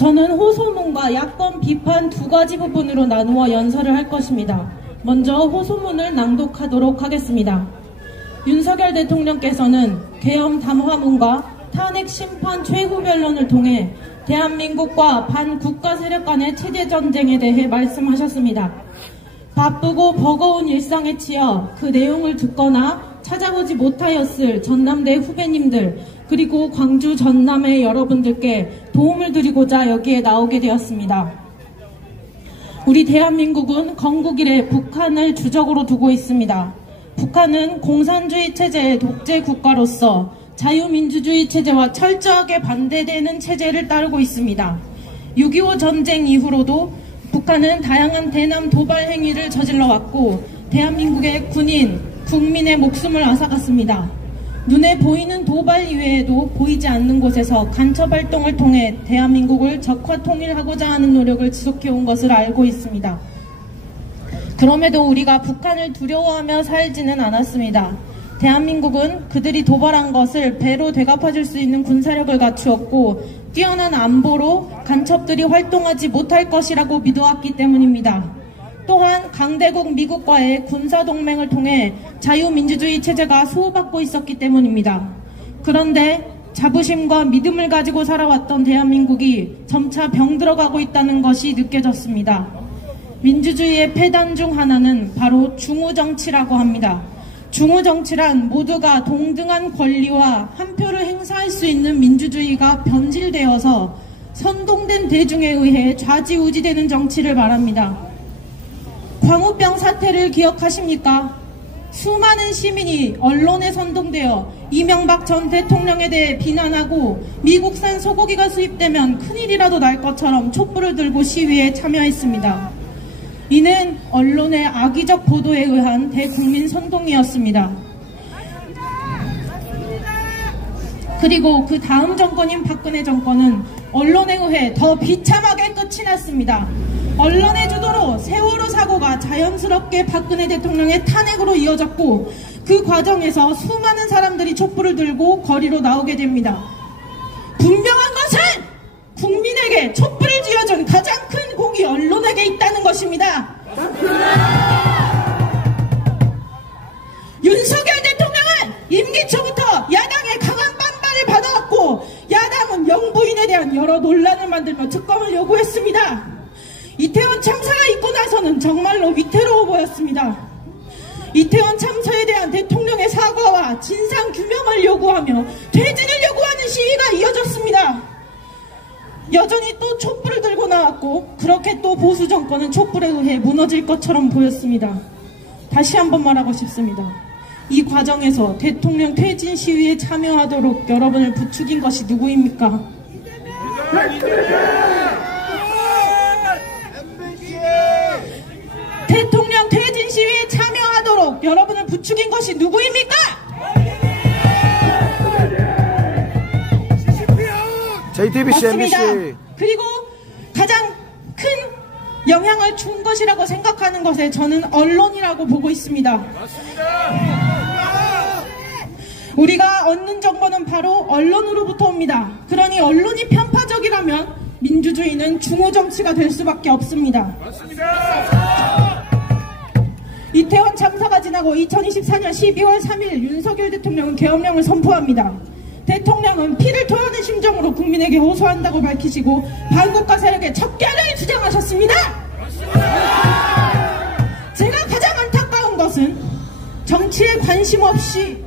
저는 호소문과 야권 비판 두 가지 부분으로 나누어 연설을 할 것입니다. 먼저 호소문을 낭독하도록 하겠습니다. 윤석열 대통령께서는 계엄 담화문과 탄핵 심판 최후 변론을 통해 대한민국과 반국가 세력 간의 체제 전쟁에 대해 말씀하셨습니다. 바쁘고 버거운 일상에 치여 그 내용을 듣거나 찾아보지 못하였을 전남대 후배님들 그리고 광주 전남의 여러분들께 도움을 드리고자 여기에 나오게 되었습니다. 우리 대한민국은 건국 이래 북한을 주적으로 두고 있습니다. 북한은 공산주의 체제의 독재 국가로서 자유민주주의 체제와 철저하게 반대되는 체제를 따르고 있습니다. 6.25 전쟁 이후로도 북한은 다양한 대남 도발 행위를 저질러왔고 대한민국의 군인, 국민의 목숨을 앗아갔습니다. 눈에 보이는 도발 이외에도 보이지 않는 곳에서 간첩 활동을 통해 대한민국을 적화 통일하고자 하는 노력을 지속해온 것을 알고 있습니다. 그럼에도 우리가 북한을 두려워하며 살지는 않았습니다. 대한민국은 그들이 도발한 것을 배로 되갚아줄 수 있는 군사력을 갖추었고 뛰어난 안보로 간첩들이 활동하지 못할 것이라고 믿어왔기 때문입니다. 또한 강대국 미국과의 군사동맹을 통해 자유민주주의 체제가 수호받고 있었기 때문입니다. 그런데 자부심과 믿음을 가지고 살아왔던 대한민국이 점차 병들어가고 있다는 것이 느껴졌습니다. 민주주의의 폐단 중 하나는 바로 중우정치라고 합니다. 중우정치란 모두가 동등한 권리와 한 표를 행사할 수 있는 민주주의가 변질되어서 선동된 대중에 의해 좌지우지되는 정치를 말합니다. 광우병 사태를 기억하십니까? 수많은 시민이 언론에 선동되어 이명박 전 대통령에 대해 비난하고 미국산 소고기가 수입되면 큰일이라도 날 것처럼 촛불을 들고 시위에 참여했습니다. 이는 언론의 악의적 보도에 의한 대국민 선동이었습니다. 그리고 그 다음 정권인 박근혜 정권은 언론에 의해 더 비참하게 끝이 났습니다. 언론의 주도로 세월호 사고가 자연스럽게 박근혜 대통령의 탄핵으로 이어졌고 그 과정에서 수많은 사람들이 촛불을 들고 거리로 나오게 됩니다. 분명한 것은 국민에게 촛불을 쥐어준 가장 큰 공이 언론에게 있다는 것입니다. 윤석열 대통령은 임기 초부터 야당의 강한 반발을 받아왔고 야당은 영부인에 대한 여러 논란을 만들며 특검을 요구했습니다. 이태원 참사가 있고 나서는 정말로 위태로워 보였습니다. 이태원 참사에 대한 대통령의 사과와 진상규명을 요구하며 퇴진을 요구하는 시위가 이어졌습니다. 여전히 또 촛불을 들고 나왔고 그렇게 또 보수 정권은 촛불에 의해 무너질 것처럼 보였습니다. 다시 한번 말하고 싶습니다. 이 과정에서 대통령 퇴진 시위에 참여하도록 여러분을 부추긴 것이 누구입니까? 대통령 퇴진 시위에 참여하도록 여러분을 부추긴 것이 누구입니까? JTBC, 맞습니다. MBC. 그리고 가장 큰 영향을 준 것이라고 생각하는 것에 저는 언론이라고 보고 있습니다. 맞습니다. 우리가 얻는 정보는 바로 언론으로부터 옵니다. 그러니 언론이 편파적이라면 민주주의는 중우정치가 될 수밖에 없습니다. 맞습니다. 이태원 참사가 지나고 2024년 12월 3일 윤석열 대통령은 계엄령을 선포합니다. 대통령은 피를 토하는 심정으로 국민에게 호소한다고 밝히시고 반국가 세력의 척결을 주장하셨습니다. 맞습니다. 제가 가장 안타까운 것은 정치에 관심 없이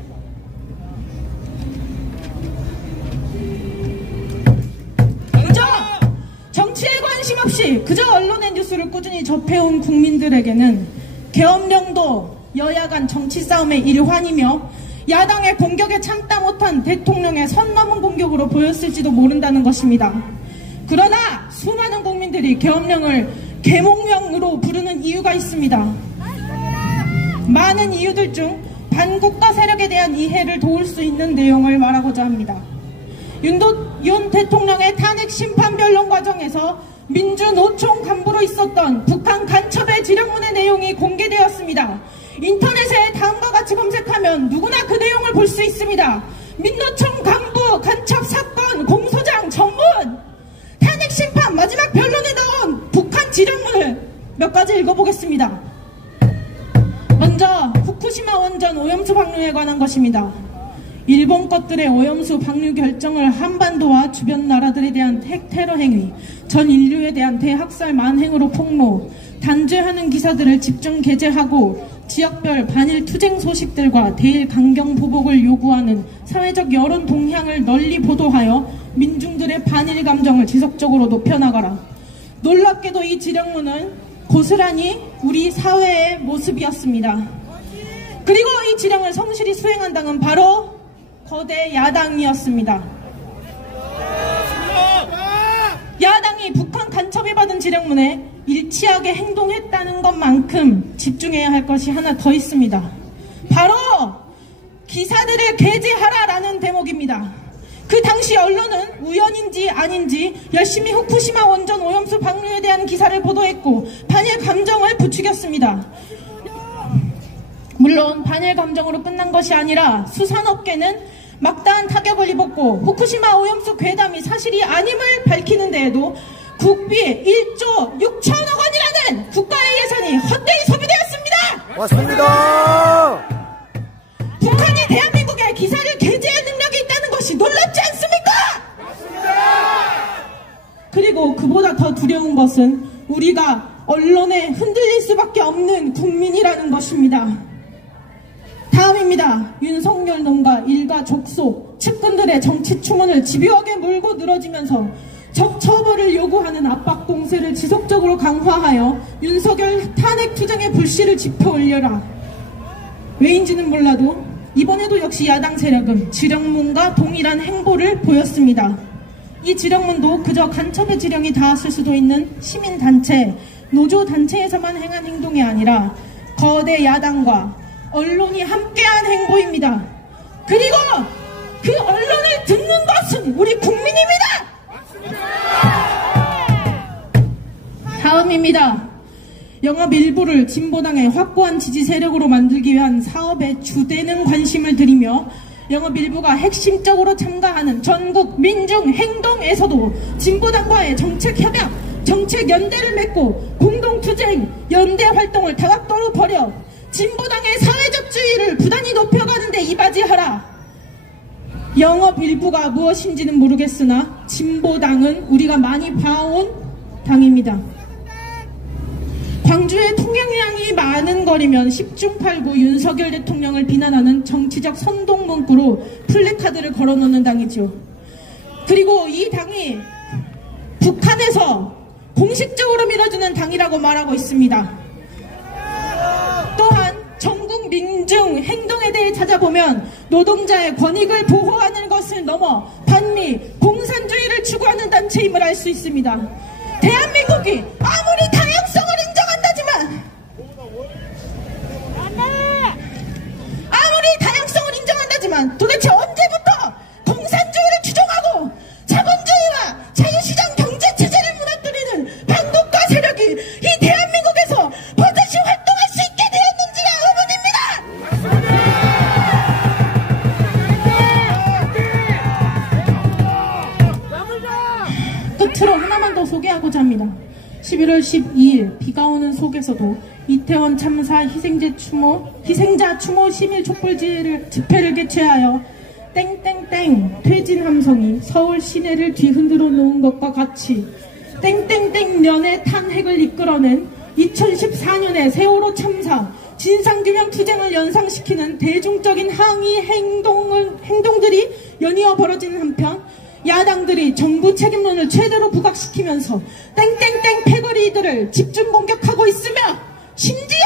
그저 언론의 뉴스를 꾸준히 접해온 국민들에게는 계엄령도 여야 간 정치 싸움의 일환이며 야당의 공격에 참다 못한 대통령의 선 넘은 공격으로 보였을지도 모른다는 것입니다. 그러나 수많은 국민들이 계엄령을 계몽령으로 부르는 이유가 있습니다. 많은 이유들 중 반국가 세력에 대한 이해를 도울 수 있는 내용을 말하고자 합니다. 윤 대통령의 탄핵 심판 변론 과정에서 민주노총 간부로 있었던 북한 간첩의 지령문의 내용이 공개되었습니다. 인터넷에 다음과 같이 검색하면 누구나 그 내용을 볼 수 있습니다. 민노총 간부 간첩 사건 공소장 전문 탄핵 심판 변론에 나온 북한 지령문을 몇 가지 읽어보겠습니다. 먼저 후쿠시마 원전 오염수 방류에 관한 것입니다. 일본 것들의 오염수 방류 결정을 한반도와 주변 나라들에 대한 핵테러 행위, 전 인류에 대한 대학살 만행으로 폭로, 단죄하는 기사들을 집중 게재하고 지역별 반일 투쟁 소식들과 대일 강경 보복을 요구하는 사회적 여론 동향을 널리 보도하여 민중들의 반일 감정을 지속적으로 높여나가라. 놀랍게도 이 지령문은 고스란히 우리 사회의 모습이었습니다. 그리고 이 지령을 성실히 수행한 당은 바로 거대 야당이었습니다. 야당이 북한 간첩에 받은 지령문에 일치하게 행동했다는 것만큼 집중해야 할 것이 하나 더 있습니다. 바로 기사들을 게재하라라는 대목입니다. 그 당시 언론은 우연인지 아닌지 열심히 후쿠시마 원전 오염수 방류에 대한 기사를 보도했고 반일 감정을 부추겼습니다. 물론 반일 감정으로 끝난 것이 아니라 수산업계는 막다한 타격을 입었고 후쿠시마 오염수 괴담이 사실이 아님을 밝히는 데에도 국비 1조 6천억 원이라는 국가의 예산이 헛되이 소비되었습니다. 맞습니다. 북한이 대한민국에 기사를 게재할 능력이 있다는 것이 놀랍지 않습니까? 맞습니다. 그리고 그보다 더 두려운 것은 우리가 언론에 흔들릴 수밖에 없는 국민이라는 것입니다. 다음입니다. 윤석열 놈과 일가 족속 측근들의 정치 추문을 집요하게 물고 늘어지면서 적처벌을 요구하는 압박 공세를 지속적으로 강화하여 윤석열 탄핵 투쟁의 불씨를 지펴 올려라. 왜인지는 몰라도 이번에도 역시 야당 세력은 지령문과 동일한 행보를 보였습니다. 이 지령문도 그저 간첩의 지령이 닿았을 수도 있는 시민단체, 노조단체에서만 행한 행동이 아니라 거대 야당과 언론이 함께한 행보입니다. 그리고 그 언론을 듣는 것은 우리 국민입니다. 다음입니다. 영업 일부를 진보당의 확고한 지지 세력으로 만들기 위한 사업에 주되는 관심을 들이며 영업 일부가 핵심적으로 참가하는 전국 민중행동에서도 진보당과의 정책 협약, 정책 연대를 맺고 공동투쟁, 연대 활동을 다각도로 벌여 진보당의 사회적 주의를 부단히 높여가는데 이바지하라. 영업 일부가 무엇인지는 모르겠으나 진보당은 우리가 많이 봐온 당입니다. 광주에 통행량이 많은 거리면 10중 8구 윤석열 대통령을 비난하는 정치적 선동 문구로 플래카드를 걸어놓는 당이죠. 그리고 이 당이 북한에서 공식적으로 밀어주는 당이라고 말하고 있습니다. 또한 전국 민중 행동에 대해 찾아보면 노동자의 권익을 보호하는 것을 넘어 반미 공산주의를 추구하는 단체임을 알 수 있습니다. 대한민국이 아무리 다양성을 인정한다지만 도대체 언제부터 공산주의를 추종하고 자본주의와 자유시장 경제체제를 무너뜨리는 반국가 세력이 이 대한민국에서 버젓이 활동할 수 있게 되었는지가 의문입니다. 끝으로 하나만 더 소개하고자 합니다. 11월 12일 비가 오는 속에서도 이태원 참사 희생자 추모 시민 촛불 집회를 개최하여 땡땡땡 퇴진 함성이 서울 시내를 뒤흔들어 놓은 것과 같이 땡땡땡 년의 탄핵을 이끌어낸 2014년의 세월호 참사 진상규명 투쟁을 연상시키는 대중적인 항의 행동들이 연이어 벌어지는 한편 야당들이 정부 책임론을 최대로 부각시키면서 땡땡땡 패거리들을 집중 공격하고 있으며 심지어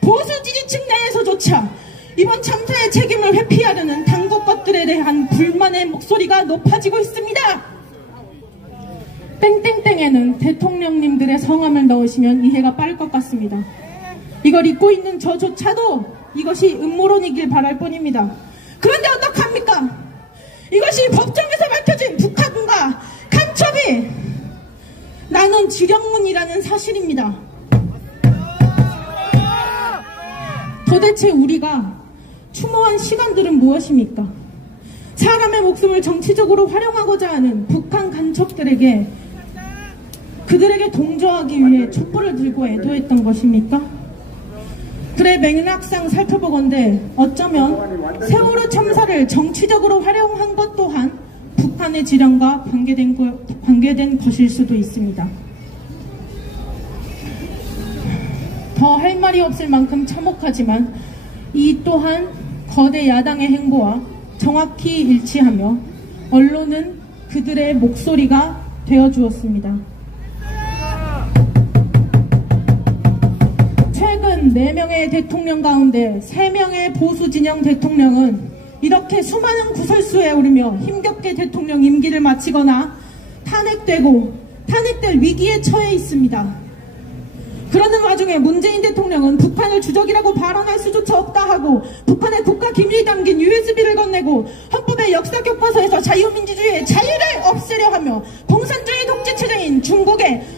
보수 지지층 내에서조차 이번 참사의 책임을 회피하려는 당국 것들에 대한 불만의 목소리가 높아지고 있습니다. 땡땡땡에는 대통령님들의 성함을 넣으시면 이해가 빠를 것 같습니다. 이걸 읽고 있는 저조차도 이것이 음모론이길 바랄 뿐입니다. 그런데 어떡합니까? 이것이 법정에서 밝혀진 북한과 간첩이 나눈 지령문이라는 사실입니다. 도대체 우리가 추모한 시간들은 무엇입니까? 사람의 목숨을 정치적으로 활용하고자 하는 북한 간첩들에게 그들에게 동조하기 위해 촛불을 들고 애도했던 것입니까? 그래, 맥락상 살펴보건대 어쩌면 세월호 참사를 정치적으로 활용한 것 또한 북한의 지령과 관계된 것일 수도 있습니다. 더 할 말이 없을 만큼 참혹하지만 이 또한 거대 야당의 행보와 정확히 일치하며 언론은 그들의 목소리가 되어주었습니다. 최근 4명의 대통령 가운데 3명의 보수 진영 대통령은 이렇게 수많은 구설수에 오르며 힘겹게 대통령 임기를 마치거나 탄핵될 위기에 처해 있습니다. 그러는 와중에 문재인 대통령은 북한을 주적이라고 발언할 수조차 없다 하고 북한의 국가 기밀이 담긴 USB를 건네고 헌법의 역사 교과서에서 자유민주주의의 자유를 없애려 하며 공산주의 독재체제인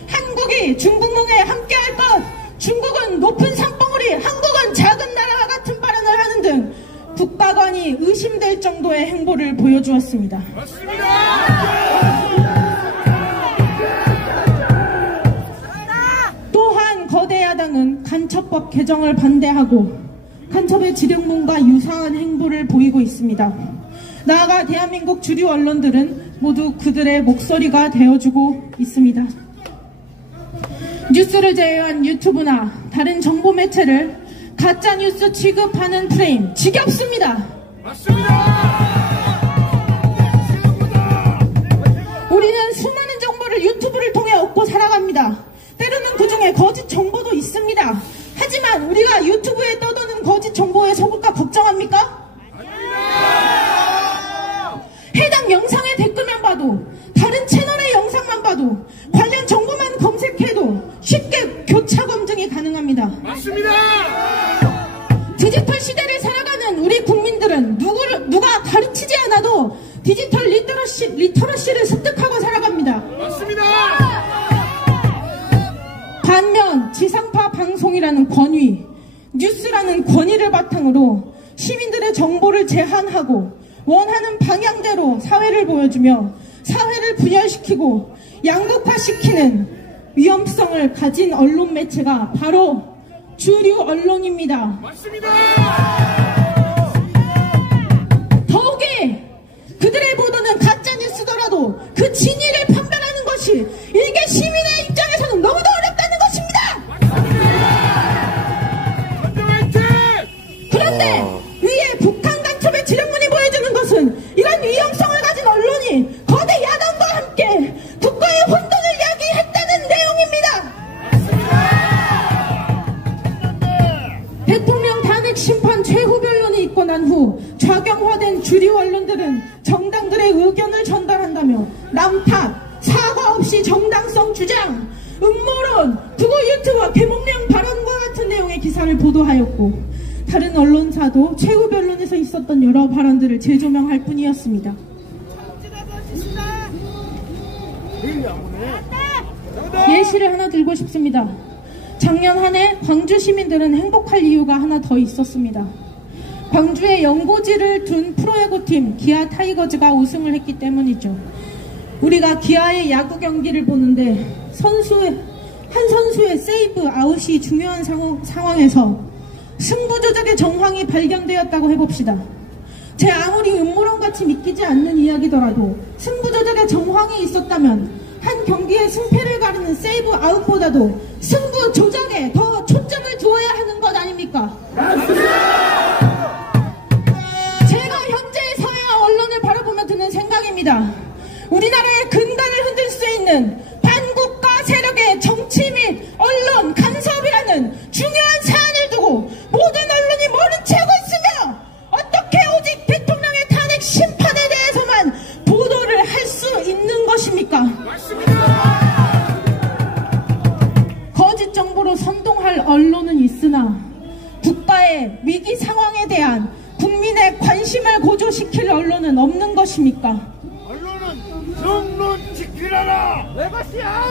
한국이 중국몽에 함께할 것, 중국은 높은 산봉우리, 한국은 작은 나라와 같은 발언을 하는 등 국가관이 의심될 정도의 행보를 보여주었습니다. 또한 거대 야당은 간첩법 개정을 반대하고 간첩의 지령문과 유사한 행보를 보이고 있습니다. 나아가 대한민국 주류 언론들은 모두 그들의 목소리가 되어주고 있습니다. 뉴스를 제외한 유튜브나 다른 정보 매체를 가짜뉴스 취급하는 프레임 지겹습니다. 우리는 수많은 정보를 유튜브를 통해 얻고 살아갑니다. 때로는 그중에 거짓 정보도 있습니다. 하지만 우리가 유튜브에 떠도는 거짓 정보에 속을까 걱정합니까? 해당 영상의 댓글만 봐도, 다른 채널의 영상만 봐도, 관련 정보만 검색해도 쉽게 교차 검증이 가능합니다. 맞습니다. 디지털 시대를 살아가는 우리 국민들은 누가 가르치지 않아도 디지털 리터러시를 습득하고 살아갑니다. 맞습니다. 반면 지상파 방송이라는 권위, 뉴스라는 권위를 바탕으로 시민들의 정보를 제한하고 원하는 방향대로 사회를 보여주며 사회를 분열시키고 양극화시키는 위험성을 가진 언론 매체가 바로 주류 언론입니다. 맞습니다. 더욱이 그들의 보도는 가짜뉴스더라도 그 진위를 판별하는 것이 일개 시민의 입장에서는 너무도 어렵다는 것입니다. 그런데 위에 북한 간첩의 지령문이 보여주는 것은 이런 위험성을 가진 언론이 거대 야당과 함께 국가의 혼돈을 야기했다는 내용입니다. 대통령 탄핵 심판 최후 변론이 있고 난 후 좌경화된 주류 언론들은 정당들의 의견을 전달한다며 남탓, 사과 없이 정당성 주장, 음모론, 국어 유튜버 개몽령 발언과 같은 내용의 기사를 보도하였고 다른 언론사도 최후 변론에서 있었던 여러 발언들을 재조명할 뿐이었습니다. 예시를 하나 들고 싶습니다. 작년 한 해 광주 시민들은 행복할 이유가 하나 더 있었습니다. 광주에 연고지를 둔 프로야구팀 기아 타이거즈가 우승을 했기 때문이죠. 우리가 기아의 야구 경기를 보는데 한 선수의 세이브 아웃이 중요한 상황에서 승부 조작의 정황이 발견되었다고 해봅시다. 제 아무리 음모론같이 믿기지 않는 이야기더라도 승부 조작의 정황이 있었다면 한 경기의 승패를 가르는 세이브 아웃보다도 승부 조작에 더 초점을 두어야 하는 것 아닙니까? 제가 현재의 사회와 언론을 바라보며 드는 생각입니다. 우리나라의 근간을 흔들 수 있는 반국가 세력의 정치 및 언론 간섭이라는 중요한 사안을 두고 모든 언론이 모른 채 하고 있으며 어떻게 오직 대통령의 탄핵 심판에 대해서만 보도를 할 수 있는 것입니까? 거짓 정보로 선동할 언론은 있으나 국가의 위기 상황에 대한 국민의 관심을 고조시킬 언론은 없는 것입니까? 언론은 정론 지키라라. 내 것이야.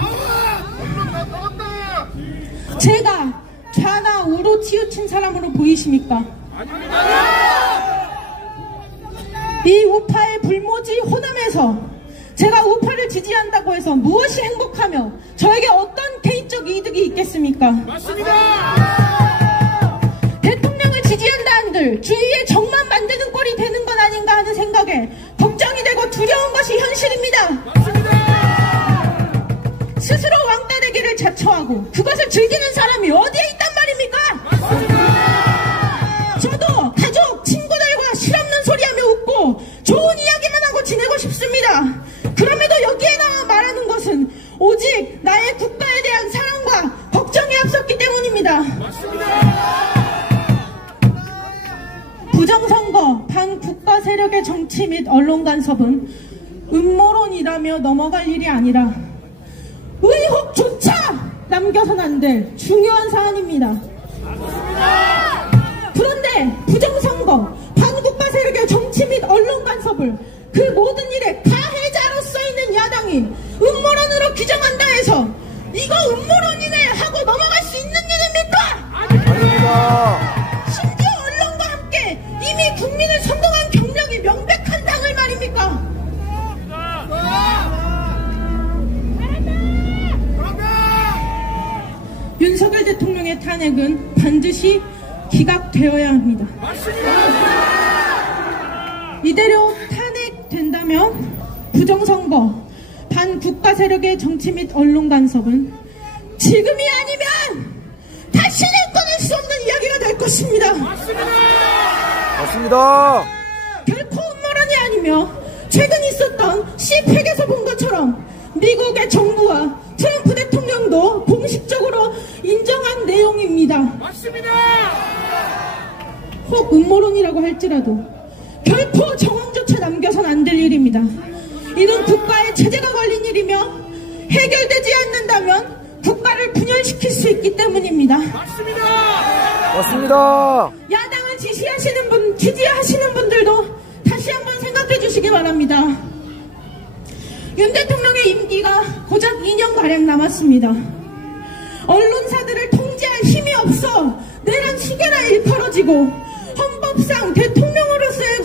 언론 다 나온다. 제가 좌나 우로 치우친 사람으로 보이십니까? 아닙니다. 이 우파의 불모지 호남에서 제가 우파를 지지한다고 해서 무엇이 행복하며 저에게 어떤 개인적 이득이 있겠습니까? 맞습니다. 대통령을 지지한다 한들 주위에 적만 만드는 꼴이 되는 건 아닌가 하는 생각에 걱정이 되고 두려운 것이 현실입니다. 맞습니다. 스스로 왕따 되기를 자처하고 그것을 즐기는 사람이 어디에 있단 말입니까? 맞습니다. 저도 가족, 친구들과 실없는 소리하며 웃고 좋은 이야기만 하고 지내고 싶습니다. 그럼에도 여기에 나와 말하는 것은 오직 나의 국가에 대한 사랑과 걱정이 앞섰기 때문입니다. 맞습니다. 부정선거, 반국가 세력의 정치 및 언론 간섭은 음모론이라며 넘어갈 일이 아니라 의혹조차 남겨선 안 될 중요한 사안입니다. 그런데 부정선거, 반국가 세력의 정치 및 언론 간섭을 그 모든 일의 가해자로 써있는 야당이 음모론으로 규정한다 해서 이거 음모론이네 하고 넘어갈 수 있는 일입니까? 아닙니다. 심지어 언론과 함께 이미 국민을 선동한 경력이 명백한 당을 말입니까? 윤석열 대통령의 탄핵은 반드시 기각되어야 합니다. 이대로 탄핵된다면 부정선거, 반국가 세력의 정치 및 언론 간섭은 지금이 아니면 다시는 꺼낼 수 없는 이야기가 될 것입니다. 맞습니다. 결코 음모론이 아니며 최근 있었던 CPEC에서 본 것처럼 미국의 정부와 트럼프 대통령도 공식적으로 인정한 내용입니다. 맞습니다. 혹 음모론이라고 할지라도 결코 정황조차 남겨선 안 될 일입니다. 이는 국가의 체제가 걸린 일이며 해결되지 않는다면 국가를 분열시킬 수 있기 때문입니다. 맞습니다. 맞습니다. 야당을 지지하시는 분들도 다시 한번 생각해 주시기 바랍니다. 윤 대통령의 임기가 고작 2년가량 남았습니다. 언론사들을 통제할 힘이 없어 내란 시계나 일컬어지고 헌법상 대통령으로서의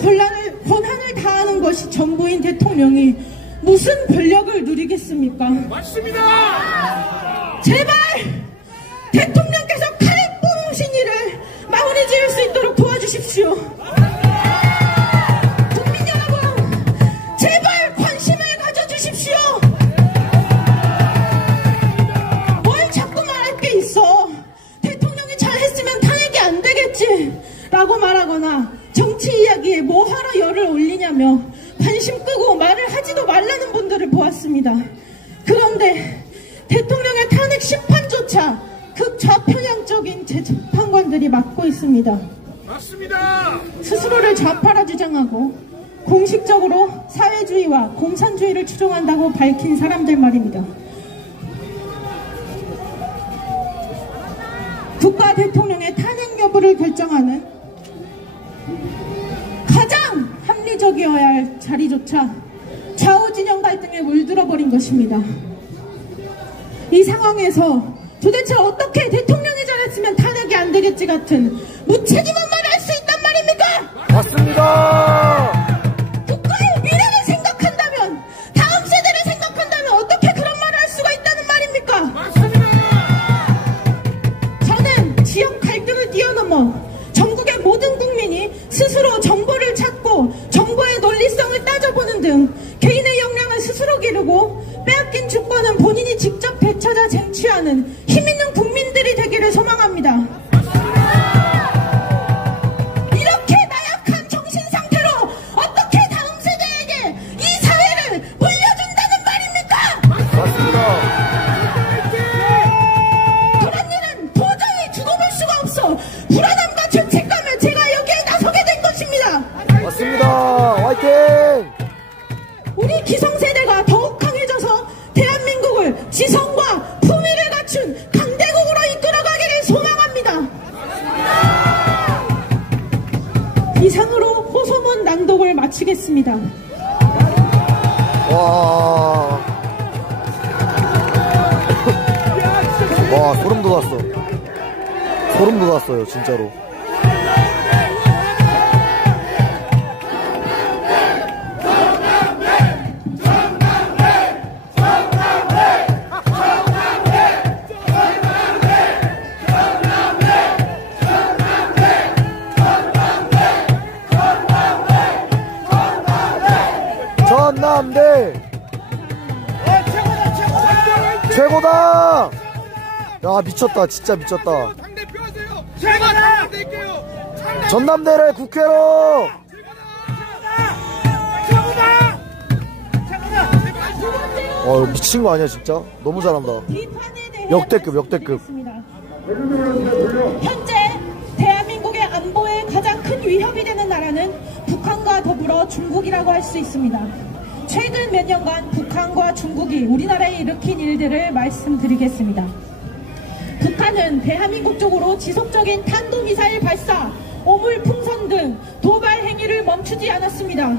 권한을 다하는 것이 전부인 대통령이 무슨 권력을 누리겠습니까? 맞습니다. 제발 대통령께서 칼 뽑으신 일을 마무리 지을 수 있도록 도와주십시오. 국민 여러분, 제발 관심을 가져주십시오. 뭘 자꾸 말할 게 있어. 대통령이 잘했으면 탄핵이 안 되겠지 라고 말하거나 정치 이야기에 뭐하러 열을 올리냐며 관심 끄고 말을 하지도 말라는 분들을 보았습니다. 그런데 대통령의 탄핵 심판조차 극좌편향적인 재판관들이 맡고 있습니다. 맞습니다. 스스로를 좌파라 주장하고 공식적으로 사회주의와 공산주의를 추종한다고 밝힌 사람들 말입니다. 국가 대통령의 탄핵 여부를 결정하는 가장 합리적이어야 할 자리조차 좌우진영 갈등에 물들어버린 것입니다. 이 상황에서 도대체 어떻게 대통령이 잘했으면 탄핵이 안 되겠지 같은 무책임한 말을 할 수 있단 말입니까? 맞습니다. 국가의 미래를 생각한다면, 다음 세대를 생각한다면 어떻게 그런 말을 할 수가 있다는 말입니까? 맞습니다. 저는 지역 갈등을 뛰어넘어 전국의 모든 국민이 스스로 정보를 찾고 정보의 논리성을 따져보는 등 개인의 역량을 스스로 기르고 빼앗긴 주권은 본인이 직접 되찾아 쟁취하는 힘있는 국민들이 되기를 소망합니다. 이렇게 나약한 정신상태로 어떻게 다음 세대에게 이 사회를 물려준다는 말입니까? 맞습니다. 그런 일은 도저히 두고 볼 수가 없어 불안함과 죄책감에 제가 여기에 나서게 된 것입니다. 맞습니다. 화이팅! 우리 기성세대가 더욱 강해져서 대한민국을 지성과 품위를 갖춘 강대국으로 이끌어가기를 소망합니다. 이상으로 호소문 낭독을 마치겠습니다. 와, 소름 돋았어. 소름 돋았어요, 진짜로. 최고다. 야 미쳤다 진짜 미쳤다. 전남대를 국회로. 미친 거 아니야 진짜? 너무 잘한다. 역대급 역대급. 현재 대한민국의 안보에 가장 큰 위협이 되는 나라는 북한과 더불어 중국이라고 할 수 있습니다. 최근 몇 년간 북한과 중국이 우리나라에 일으킨 일들을 말씀드리겠습니다. 북한은 대한민국 쪽으로 지속적인 탄도미사일 발사, 오물풍선 등 도발 행위를 멈추지 않았습니다.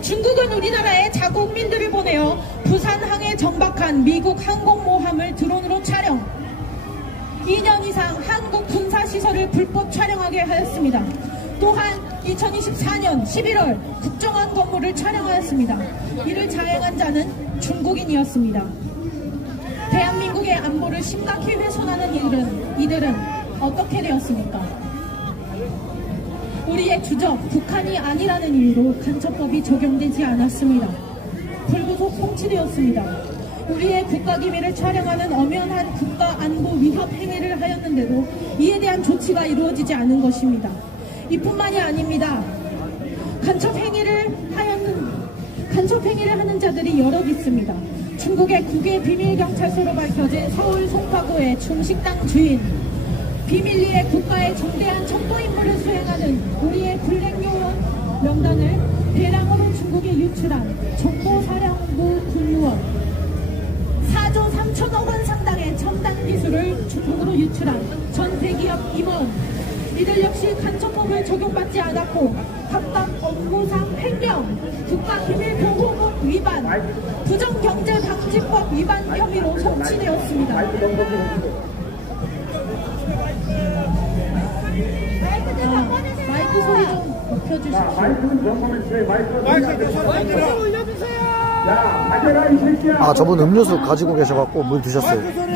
중국은 우리나라에 자국민들을 보내어 부산항에 정박한 미국 항공모함을 드론으로 촬영, 2년 이상 한국 군사시설을 불법 촬영하게 하였습니다. 또한 2024년 11월 국정원 건물을 촬영하였습니다. 이를 자행한 자는 중국인이었습니다. 대한민국의 안보를 심각히 훼손하는 이들은 어떻게 되었습니까? 우리의 주적 북한이 아니라는 이유로 간첩법이 적용되지 않았습니다. 불구속 송치되었습니다. 우리의 국가기밀을 촬영하는 엄연한 국가안보 위협 행위를 하였는데도 이에 대한 조치가 이루어지지 않은 것입니다. 이뿐만이 아닙니다. 간첩 행위를 하는 자들이 여럿 있습니다. 중국의 국외 비밀경찰서로 밝혀진 서울 송파구의 중식당 주인, 비밀리에 국가의 중대한 첩보임무를 수행하는 우리의 블랙요원 명단을 대량으로 중국에 유출한 정보사령부 군무원, 4조 3천억 원 상당의 첨단 기술을 중국으로 유출한 전 대기업 임원, 이들 역시 간첩법을 적용받지 않았고 각각 업무상 횡령, 국가기밀보호법 위반, 부정경제방지법 위반 혐의로 송치되었습니다. 마이크 소리 좀 높여주십시오. 저분 음료수 가지고 계셔갖고 물 드셨어요. 마이크 좀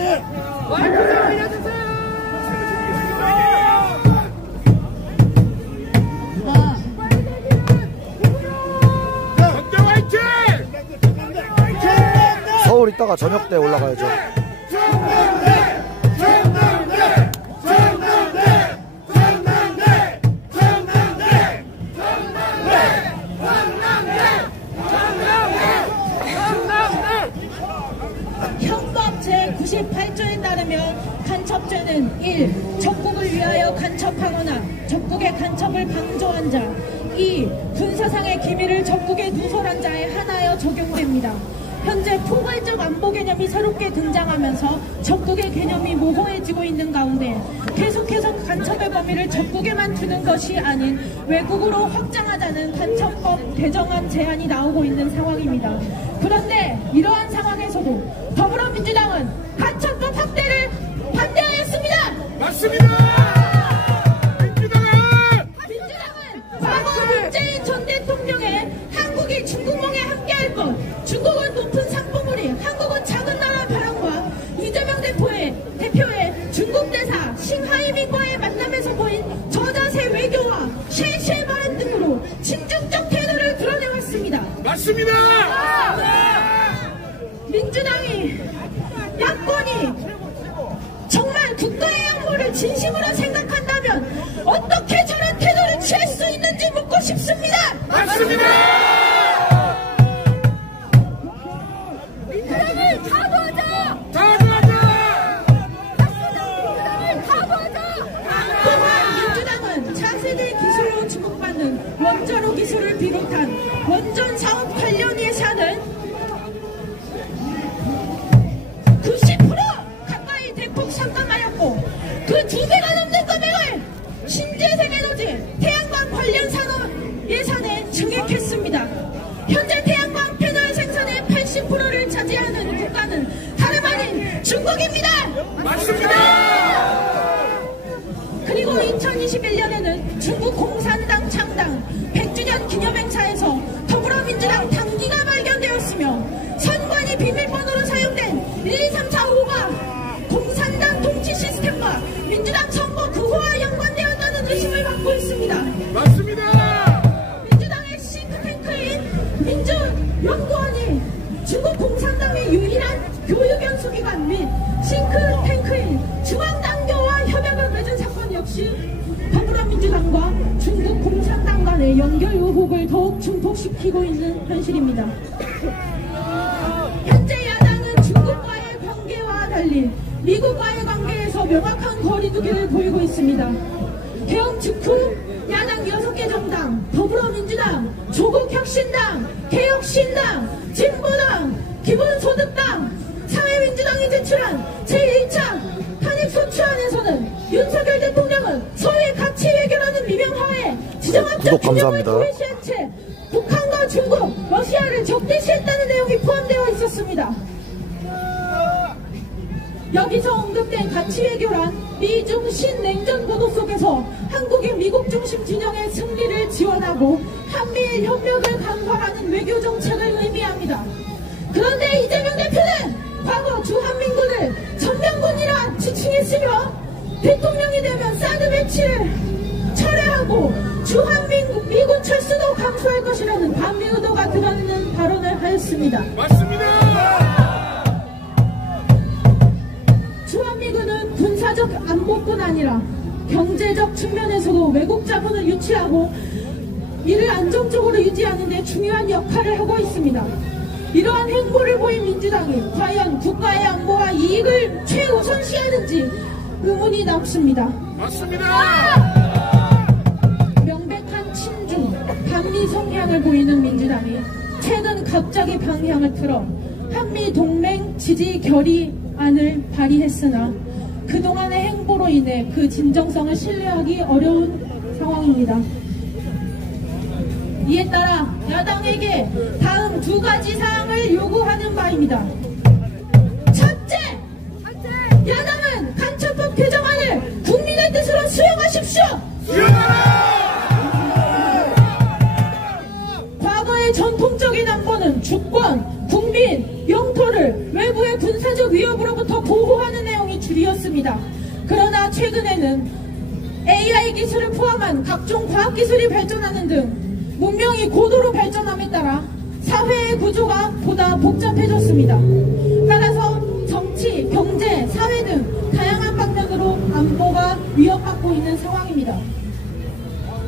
올려주세요. 서울 이따가 저녁 때 올라가야죠. 형법 제98조에 따르면 간첩죄는 1. 적국을 위하여 간첩하거나 적국의 간첩을 방조한 자, 2. 군사상의 기밀을 적국에 누설한 자에 한하여 적용됩니다. 현재 포괄적 안보 개념이 새롭게 등장하면서 적국의 개념이 모호해지고 있는 가운데 계속해서 간첩의 범위를 적국에만 두는 것이 아닌 외국으로 확장하자는 간첩법 개정안 제안이 나오고 있는 상황입니다. 그런데 이러한 상황에서도 더불어민주당은 간첩법 확대를 반대하였습니다. 맞습니다. 민주당은 과거 문재인 전 대통령의 한국이 중국몽에 함께할 것, 중국은 높은 상봉우리, 한국은 작은 나라 발언과 이재명 대표의 중국 대사 싱하이민과의 만남에서 보인 저자세 외교와 쉐쉐 발언 등으로 친중적 태도를 드러내왔습니다. 맞습니다. 민주당이, 야권이 정말 국가의 안보를 진심으로 생각한다면 어떻게 저런 태도를 취할 수 있는지 묻고 싶습니다. 맞습니다. 민주당을 가부하자! 민주당은 차세대 기술로 주목받는 원자로 기술을 비롯한 원전 사업 관련 예산은 90% 가까이 대폭 삭감하였고 그 2배가 넘는 금액을 신재생에너지, 태양광 관련 산업 예산에 증액했습니다. 현재 태양광 패널 생산의 80%를 차지하는 국가는 다름 아닌 중국입니다. 맞습니다. 그리고 2021년에는 중국 공산당 창당 100주년 기념행사에서 더불어민주당 당기가 발견되었으며 선관위 비밀번호로 사용된 1, 2, 3, 4, 5가 공산당 통치 시스템과 민주당 선거 구호와 연관되었다는 의심을 받고 있습니다. 맞습니다. 민주당의 싱크탱크인 민주연구원이 중국 공산당의 유일한 교육연수기관 및 더욱 증폭시키고 있는 현실입니다. 현재 야당은 중국과의 관계와 달리 미국과의 관계에서 명확한 거리두기를 보이고 있습니다. 개헌 직후 야당 6개 정당, 더불어민주당, 조국혁신당, 개혁신당, 진보당, 기본소득당, 사회민주당이 제출한 제1차 탄핵소추안에서는 윤석열 대통령은 소위 가치 외교라는 미명하에 지정학적 균형을 도외시한 채 북한과 중국, 러시아를 적대시했다는 내용이 포함되어 있었습니다. 여기서 언급된 가치 외교란 미중 신냉전 구도 속에서 한국의 미국 중심 진영의 승리를 지원하고 한미일 협력을 강화하는 외교 정책을 의미합니다. 그런데 이재명 대표는 과거 주한민군을 전면군이라 지칭했으며 대통령이 되면 사드 배치를 철회하고 주한미군 철수도 감수할 것이라는 반미 의도가 드러나는 발언을 하였습니다. 맞습니다. 주한미군은 군사적 안보뿐 아니라 경제적 측면에서도 외국 자본을 유치하고 이를 안정적으로 유지하는 데 중요한 역할을 하고 있습니다. 이러한 행보를 보인 민주당이 과연 국가의 안보와 이익을 최우선시하는지 의문이 남습니다. 맞습니다. 명백한 친중, 반미 성향을 보이는 민주당이 최근 갑자기 방향을 틀어 한미 동맹 지지 결의안을 발의했으나 그동안의 행보로 인해 그 진정성을 신뢰하기 어려운 상황입니다. 이에 따라 야당에게 다음 두 가지 사항을 요구하는 바입니다. 첫째, 야당은 간첩법 개정안을 국민의 뜻으로 수용하십시오. 과거의 전통적인 안보는 주권, 국민, 영토를 외부의 군사적 위협으로부터 보호하는 내용이 주이었습니다. 그러나 최근에는 AI 기술을 포함한 각종 과학기술이 발전하는 등 문명이 고도로 발전함에 따라 사회의 구조가 보다 복잡해졌습니다. 따라서 정치, 경제, 사회 등 다양한 방면으로 안보가 위협받고 있는 상황입니다.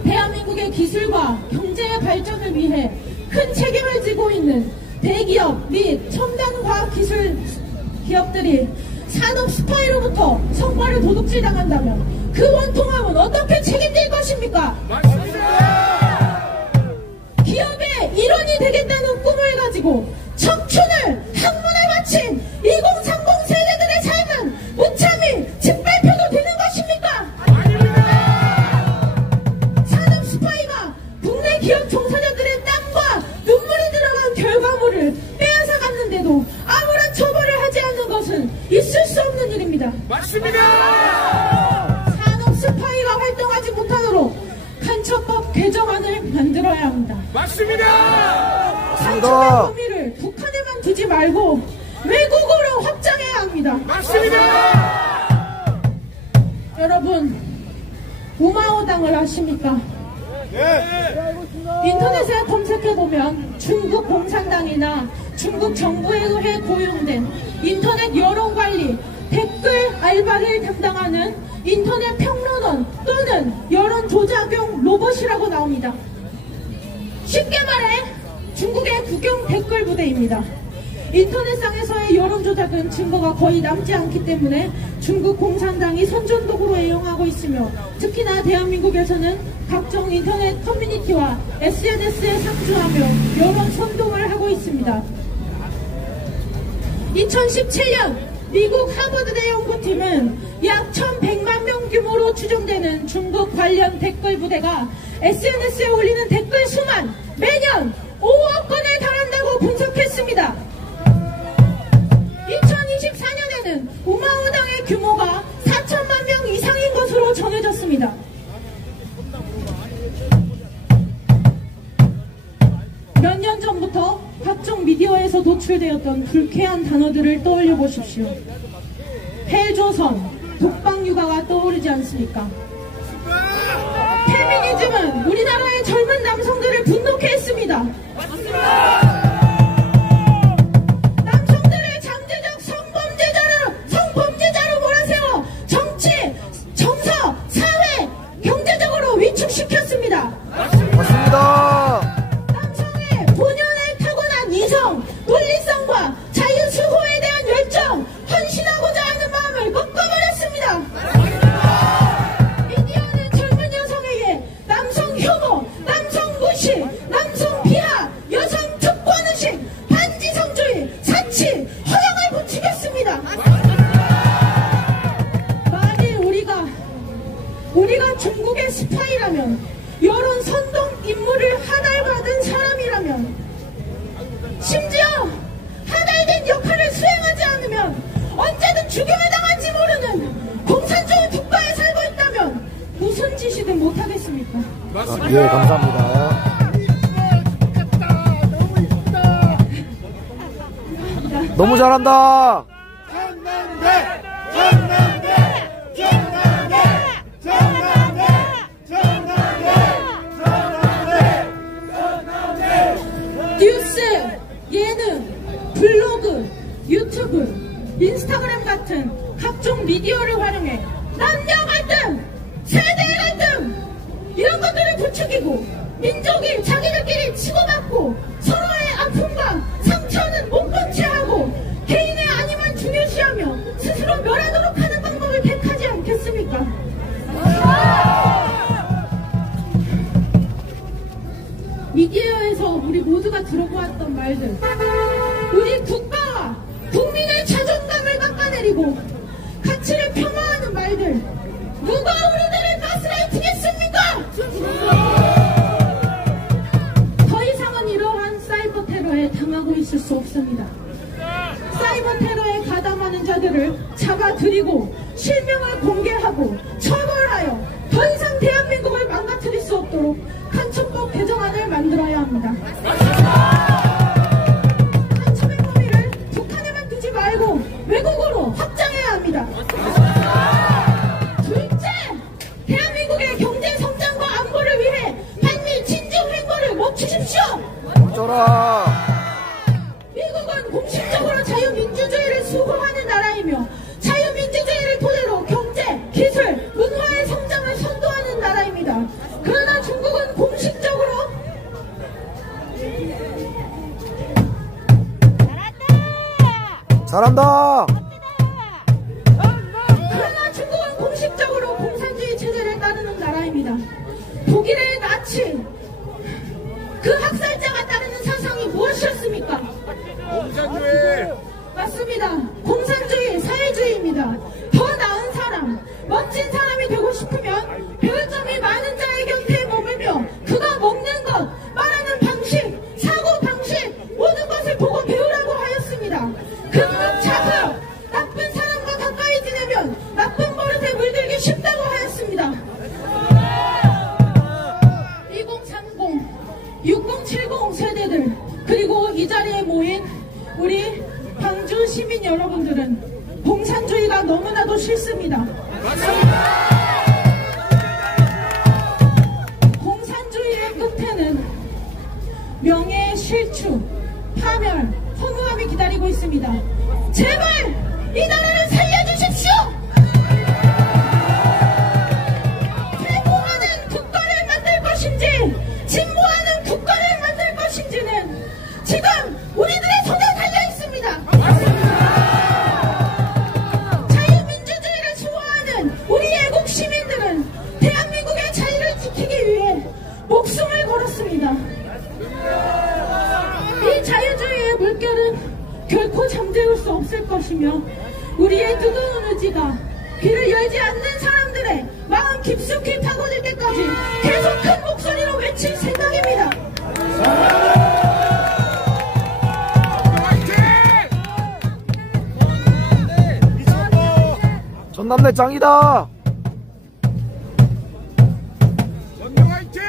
대한민국의 기술과 경제의 발전을 위해 큰 책임을 지고 있는 대기업 및 첨단 과학기술 기업들이 산업 스파이로부터 성과를 도둑질당한다면 그 원통함은 어떻게 책임질 것입니까? 맞습니다. 기업의 일원이 되겠다는 꿈을 가지고 청춘을 학문에 바친 2030 세대들의 삶은 무참히 짓밟혀도 되는 것입니까? 아닙니다. 산업 스파이가 국내 기업 종사자들의 땀과 눈물이 들어간 결과물을 빼앗아갔는데도 아무런 처벌을 하지 않는 것은 있을 수 없는 일입니다. 맞습니다. 산업 스파이가 활동하지 못하도록 간첩법 개정안을 만들어야 합니다. 맞습니다. 간첩의 범위를 북한에만 두지 말고 외국으로 확장해야 합니다. 맞습니다. 여러분, 우마오당을 아십니까? 인터넷에 검색해보면 중국 공산당이나 중국 정부에 의해 고용된 인터넷 여론관리, 댓글 알바를 담당하는 인터넷 평론원 또는 여론 조작용 로봇이라고 나옵니다. 쉽게 말해 중국의 국영 댓글 부대입니다. 인터넷상에서의 여론 조작은 증거가 거의 남지 않기 때문에 중국 공산당이 선전도구로 애용하고 있으며 특히나 대한민국에서는 각종 인터넷 커뮤니티와 SNS에 상주하며 여론 선동을 하고 있습니다. 2017년 미국 하버드대 연구팀은 약 1100만 명 규모로 추정되는 중국 관련 댓글 부대가 SNS에 올리는 댓글 수만 매년 5억 건에 달한다고 분석했습니다. 2024년에는 우마오당의 규모가 4천만 명 이상인 것으로 전해졌습니다. 몇 년 전부터 각종 미디어에서 노출되었던 불쾌한 단어들을 떠올려 보십시오. 헬조선, 독방육아가 떠오르지 않습니까? 페미니즘은 우리나라의 젊은 남성들을 분노케 했습니다. 남성들을 잠재적 성범죄자로 몰아세워 정치, 정서, 사회, 경제적으로 위축시켰습니다. 맞습니다. 사람이라면, 여론 선동 임무를 하달받은 사람이라면, 심지어 하달된 역할을 수행하지 않으면 언제든 죽임을 당할지 모르는 공산주의 국가에 살고 있다면 무슨 짓이든 못하겠습니까? 맞습니다. 예, 감사합니다. 너무 잘한다. 전남대! 전남대! 전남대! 전남대! 전남대! 전남대! 뉴스, 예능, 블로그, 유튜브, 인스타그램 같은 각종 미디어를 활용해 남녀 갈등, 세대 갈등 이런 것들을 부추기고 민족이 자기들끼리 치고받고 서로의 아픔과 상처는 못 본체하고 개인의 안위만 중요시하며 스스로 멸하도록 하는 방법을 택하지 않겠습니까? 미디어에서 우리 모두가 들어보았던 말들, 우리 국가와 국민의 자존감을 깎아내리고 가치를 폄하하는 말들, 누가 우리들을 가스라이팅했습니까? 더 이상은 이러한 사이버 테러에 당하고 있을 수 없습니다. 사이버 테러에 가담하는 자들을 잡아들이고 실명을 공개하고 처벌하여 더 이상 대한민국을 망가뜨릴 수 없도록 간첩법 개정안을 만들어야 합니다. 간첩의 범위를 북한에만 두지 말고 외국으로 확장해야 합니다. 둘째, 대한민국의 경제 성장과 안보를 위해 반미 진중 행보를 멈추십시오. 어쩌라. 미국은 공식적으로 자유민주주의를 수호하는 나라이며 자유민주주의를 토대로 경제, 기술, 문화의 성장을 선도하는 나라입니다. 그러나 중국은 공식적으로 잘한다. 그러나 중국은 공식적으로 공산주의 체제를 따르는 나라입니다. 독일의 나치, 그 학살자가 따르는 사상이 무엇이었습니까? 공산주의! 맞습니다. 공산주의, 사회주의입니다. 더 나은 사람, 멋진 사람이 되고 싶으면 배울 점이 많은 자의 곁에 머물며 그가 먹는 것, 말하는 방식, 사고 방식, 모든 것을 보고 배우라고 하였습니다. 급급 차급, 나쁜 사람과 가까이 지내면 나쁜 버릇에 물들기 쉽다고 하였습니다. 2030, 6070 세대들, 그리고 이 자리에 모인 우리 광주 시민 여러분들은 공산주의가 너무나도 싫습니다. 공산주의의 끝에는 명예 실추, 파멸, 허무함이 기다리고 있습니다. 제발 이 나라를 살려주십시오. 퇴보하는 국가를 만들 것인지 진보하는 국가를 만들 것인지는 지금 우리들의 손에 달려 있습니다. 자유민주주의를 수호하는 우리 애국 시민들은 대한민국의 자유를 지키기 위해 목숨을 걸었습니다. 이 자유주의의 물결은 결코 잠재울 수 없을 것이며 우리의 뜨거운 의지가 귀를 열지 않는 사람들의 마음 깊숙이 타고들 때까지 계속 큰 목소리로 외칠 생각입니다. 전남대 짱이다. 전명 화이팅!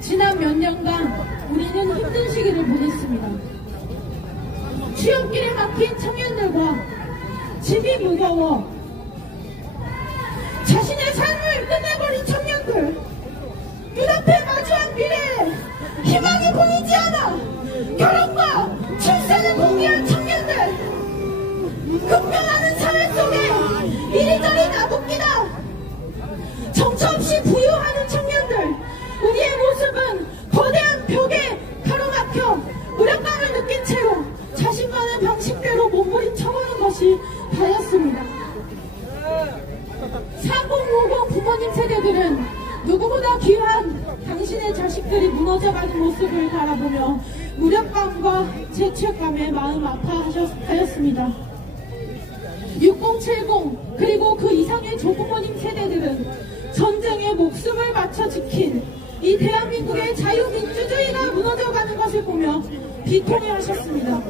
지난 몇 년간 우리는 힘든 시기를 보냈습니다. 취업길에 막힌 청년들과 집이 무거워 자신의 삶을 끝내버린 청년들, 눈앞에 마주한 미래에 희망이 보이지 않아 결혼과 출산을 포기한 청년들, 급변하는 사회 속에 이리저리 나붙기다 정처 없이 부유하는 청년들, 우리의 모습은 거대한 벽에 가로막혀 무력감을 느낀 채로 자신만의 방식대로 몸부림쳐보는 것이 다였습니다. 4050 부모님 세대들은 누구보다 귀한 당신의 자식들이 무너져가는 모습을 바라보며 무력감과 죄책감에 마음 아파하였습니다. 6070 그리고 그 이상의 조부모님 세대들은 전쟁에 목숨을 바쳐 지킨 이 대한민국의 자유민주주의가 무너져가는 것을 보며 비통해하셨습니다.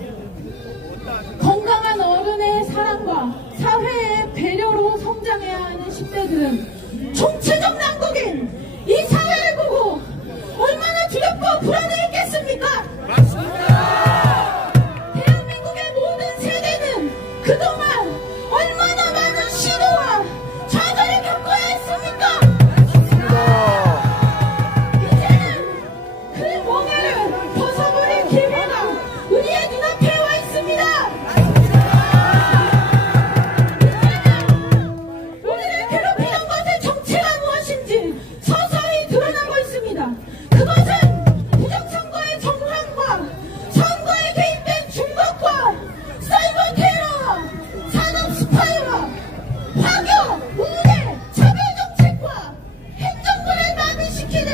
건강한 어른의 사랑과 사회의 배려로 성장해야 하는 10대들은 총체적 난국인 이 사회를 보고 얼마나 두렵고 불안해했겠습니까? 맞습니다. 대한민국의 모든 세대는 그동안 얼마나 많은 시도와 좌절을 겪어야 했습니까? 이제는 그 멍에를 벗어버릴 기회가 우리의 눈앞에 와 있습니다. 우리를 괴롭히는 것의 정체가 무엇인지 서서히 드러나고 있습니다. 그것은 부정선거의 정황과 선거에 개입된 중국과 사이버 테러와 산업 스파이와 화교, 우대, 차별 정책과 행정부를 마비시키는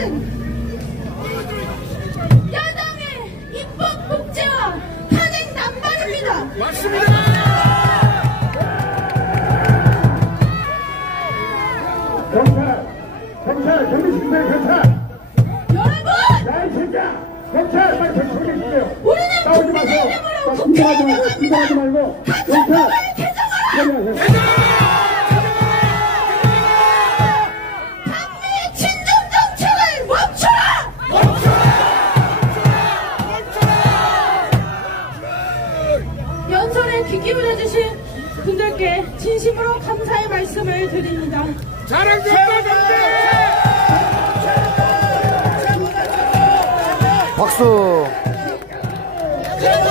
야당의 입법 독재와 탄핵 남발입니다. 맞습니다. 경찰, 경비시키세요, 경찰. 여러분! 야, 이 새끼야! 경찰, 빨리 경비시키세요. 우리는 싸우지 마세요. 국민의 이름으로 국회에 긴장하지 말고. 경찰! 헌법을 개정하라! 반미의 친중 정책을 멈춰라! 연설에 귀 기울여주신 분들께 진심으로 감사의 말씀을 드립니다. 자랑스럽다, 경찰! 박수. 그리고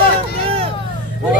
우리